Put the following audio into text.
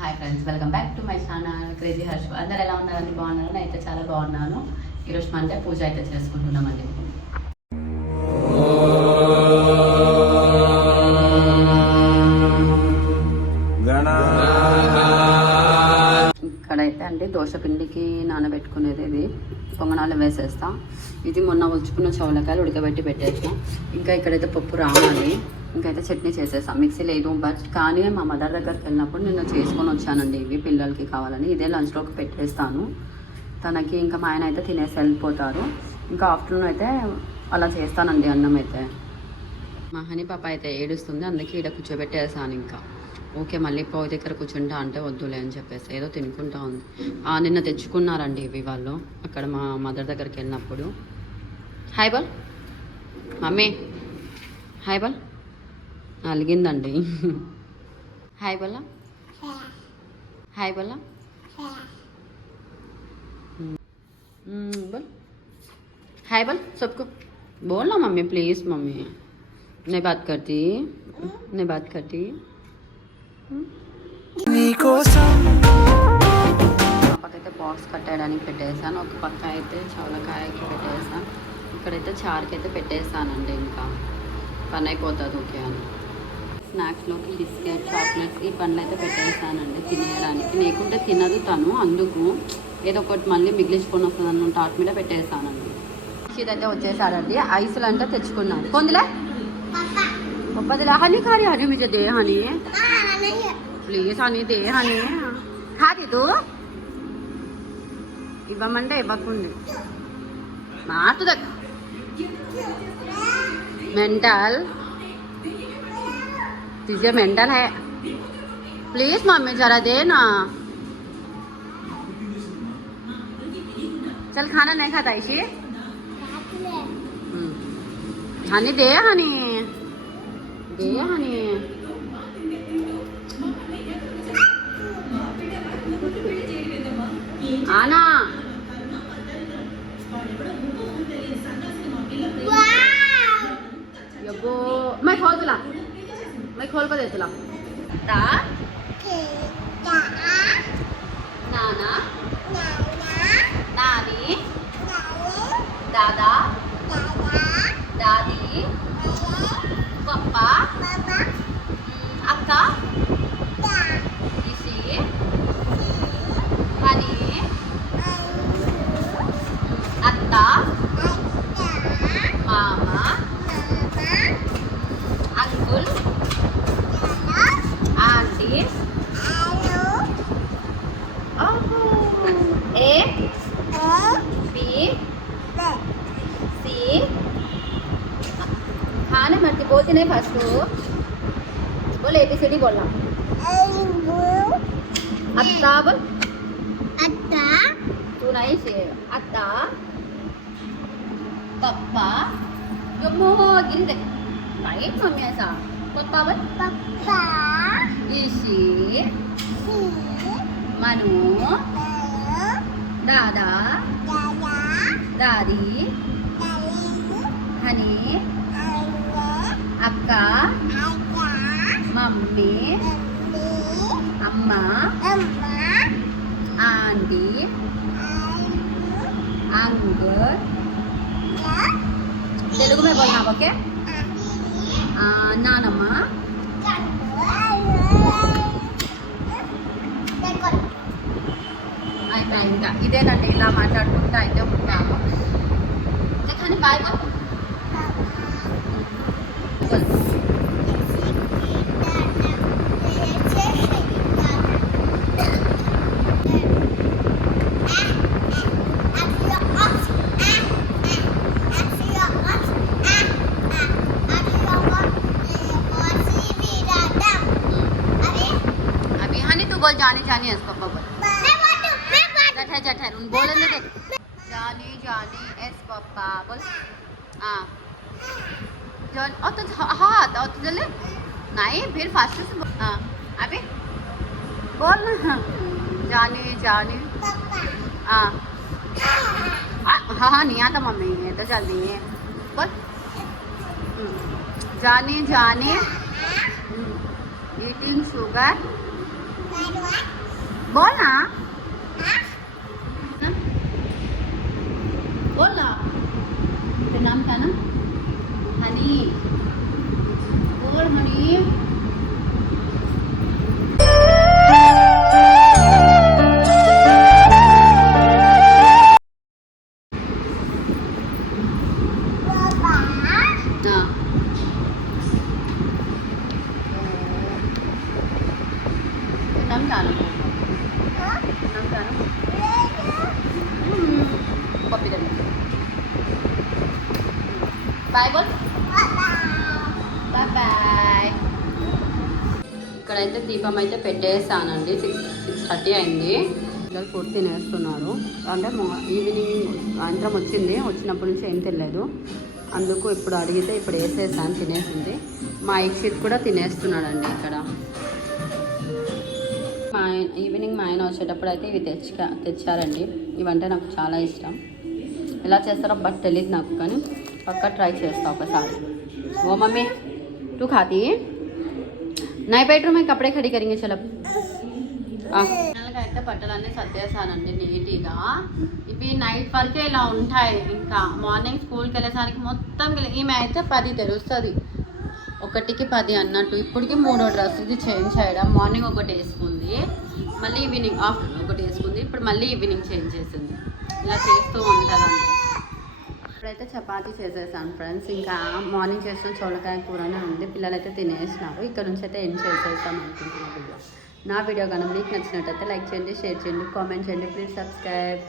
Hi friends, welcome back to my channel crazy Harsh. అందరు ఎలా ఉన్నారని బాగున్నారు? అయితే చాలా బాగున్నాను. ఈరోజు మండే పూజ అయితే చేసుకుంటున్నామండి. ఇక్కడైతే అండి దోశ పిండికి నానబెట్టుకునేది ఇది పొంగనాలు వేసేస్తాం. ఇది మొన్న ఉల్చుకున్న చౌలకాయలు ఉడకబెట్టి పెట్టేస్తాం. ఇంకా ఇక్కడైతే పప్పు రావాలి. ఇంకైతే చట్నీ చేసేస్తాం. మిక్సీ లేదు, బట్ కానీ మా మదర్ దగ్గరికి వెళ్ళినప్పుడు నిన్న చేసుకొని వచ్చానండి. ఇవి పిల్లలకి కావాలని ఇదే లంచ్లోకి పెట్టేస్తాను. తనకి ఇంకా మా ఆయన అయితే తినేసి వెళ్ళిపోతారు. ఇంకా ఆఫ్టర్నూన్ అయితే అలా చేస్తానండి అన్నం అయితే. మా హనీ పాప అయితే ఏడుస్తుంది, అందుకే ఇక్కడ కూర్చోబెట్టేసాను. ఇంకా ఓకే మళ్ళీ పోయి దగ్గర కూర్చుంటా అంటే వద్దులే అని చెప్పేసి ఏదో తినుకుంటా ఉంది. నిన్న తెచ్చుకున్నారండి ఇవి వాళ్ళు అక్కడ మా మదర్ దగ్గరికి వెళ్ళినప్పుడు. హాయ్ బాల్ మమ్మీ, హాయ్ బాల్ అలిగిందండి. హాయ్ బల్లా, హాయ్ బల్లా बोल हाय बोल सबको. बोल ना मम्मी प्लीज़. मम्मी नहीं बात करती, नहीं बात करती. పక్కైతే బాక్స్ కట్టడానికి పెట్టేసాను. ఒక పక్క అయితే చౌలకాయకి పెట్టేసాను. ఇక్కడైతే చారుకి అయితే పెట్టేస్తానండి. ఇంకా పని అయిపోతుంది ఓకే అని. స్నాక్స్లోకి బిస్కెట్, చాక్లెట్స్ ఈ పనులు అయితే పెట్టేస్తానండి తినేయడానికి. లేకుంటే తినదు తను, అందుకు ఏదో ఒకటి మళ్ళీ మిగిలించుకొని వస్తుంది అన్న టాట్ మీద పెట్టేస్తానండి. ఇదైతే వచ్చేసారండి. ఐసులు అంటే తెచ్చుకున్నాను. కొందిలే పప్పదిలా హనీ ఖారీ హనీ ముझे दे हनी ప్లీజ్ హనీ దే హనీ ఖాదీదు ఇవ్వమంటే ఇవ్వకుంది మారుతుంది मेंटल. तुझे मेंटल है? प्लीज मम्मी जरा दे ना. चल खाना नहीं खाता इसी. हनी दे हनी दे हनी. आना यब्बो मैं खोल तुला, मैं खोल कर दे तुला. दा नाना नानी दादा दादी पप्पा अक्का इसी हनी अत्ता मामा uncle aunty A B C. खाने मरती बोलती नहीं फर्स्ट बोल ABCD बोलना. अत्ता बोल अत्ता. तू नहीं से अत्ता पप्पा जो मोह गिर दे राइट मम्मी ऐसा. पप्पा बोल पप्पा. इसी मनु दादा दादी हनी अक्का मम्मी अम्मा आंटी अंकल. तेलुगु में बोलना ओके. नानम्मा అయిపోయి ఇంకా ఇదేనండి. ఇలా మాట్లాడుకుంటూ అయితే ఉంటాము. కానీ బాయ్ अभी हनी तू बोल जानी जानी है पप्पा बोल. जठ है उन बोलने दे. जानी जानी एस पप्पा बोल. हाँ जॉन और तो हाँ तो चले नहीं फिर फास्ट से बोल. हाँ अभी बोल जानी जानी. हाँ हाँ नहीं आता मम्मी ये तो जल्दी है बोल. जानी जानी ईटिंग शुगर नमकानो पप्पी दे बाय बोल बाय बाय ఇక్కడైతే దీపం అయితే పెట్టేసానండి 6:30 అయింది పిల్లలు ఫుడ్ తినేస్తున్నారు అంటే ఈవినింగ్ సాయంత్రం వచ్చినప్పటి నుంచి ఏం తెలియదు అందుకు ఇప్పుడు అడిగితే ఇప్పుడు వేసేసాను తినేసింది మా ఇక్షిత్ కూడా తినేస్తున్నాడండి ఇక్కడ ఈవినింగ్ మా ఆయన వచ్చేటప్పుడు అయితే ఇవి తెచ్చారండి ఇవంటే నాకు చాలా ఇష్టం ఎలా చేస్తారో బట్ తెలియదు నాకు కానీ పక్కా ట్రై చేస్తా ఒకసారి ఓ మమ్మీ तू खाती है నై బెడ్రూమ్ में कपड़े खड़ी करेंगे चलो అయితే బట్టలన్నీ సర్దేశానండి నీట్గా ఇవి నైట్ వరకే ఇలా ఉంటాయి ఇంకా మార్నింగ్ స్కూల్కి వెళ్ళేసరికి మొత్తం ఈమె అయితే 10 తెలుస్తుంది 1కి 10 అన్నట్టు ఇప్పటికి 3వ డ్రెస్ ఇది చేంజ్ చేయడం మార్నింగ్ ఒకటి వేసుకుంది మళ్ళీ ఈవినింగ్ ఆఫ్టర్నూన్ ఒకటి వేసుకుంది ఇప్పుడు మళ్ళీ ఈవినింగ్ చేంజ్ చేసింది ఇలా చేస్తూ ఉంటుందండి ఇప్పుడైతే చపాతీ చేసేసాను ఫ్రెండ్స్ ఇంకా మార్నింగ్ చేసిన చోళకాయ కూరనే ఉంది పిల్లలైతే తినేసినారు ఇక్కడ నుంచి అయితే ఎండ్ చేసేసాం అనుకుంటున్నాను వీడియో నా వీడియో కనుక మీకు నచ్చినట్టయితే లైక్ చేయండి షేర్ చేయండి కామెంట్ చేయండి ప్లీజ్ సబ్స్క్రైబ్